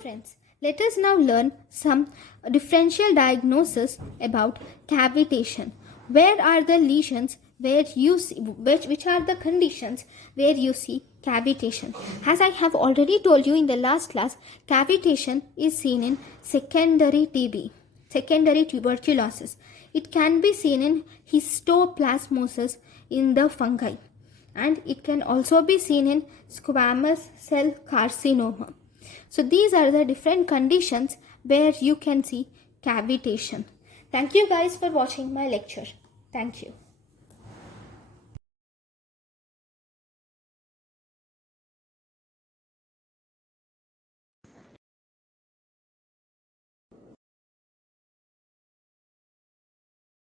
friends, let us now learn some differential diagnosis about cavitation. Where are the lesions where you see, which are the conditions where you see cavitation? As I have already told you in the last class, cavitation is seen in secondary TB, secondary tuberculosis. It can be seen in histoplasmosis in the fungi, and it can also be seen in squamous cell carcinoma. So these are the different conditions where you can see cavitation. Thank you guys for watching my lecture. Thank you.